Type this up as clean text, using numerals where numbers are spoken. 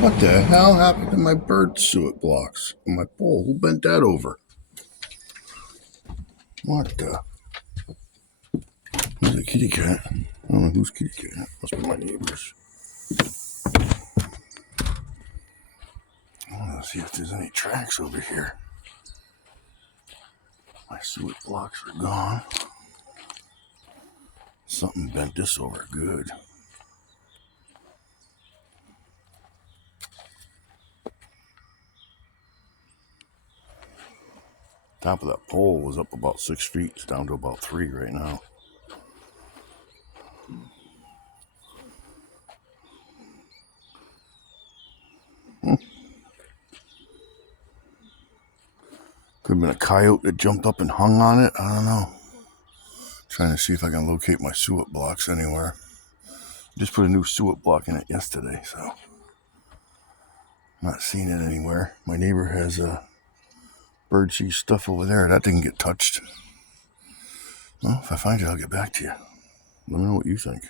What the hell happened to my bird suet blocks on my pole? Who bent that over? What the? Who's a kitty cat? I don't know who's kitty cat. Must be my neighbor's. I want to see if there's any tracks over here. My suet blocks are gone. Something bent this over good. Top of that pole was up about 6 feet. It's down to about 3 right now. Could have been a coyote that jumped up and hung on it. I don't know. Trying to see if I can locate my suet blocks anywhere. Just put a new suet block in it yesterday, so not seeing it anywhere. My neighbor has a birdseed stuff over there. That didn't get touched. Well, if I find it, I'll get back to you. Let me know what you think.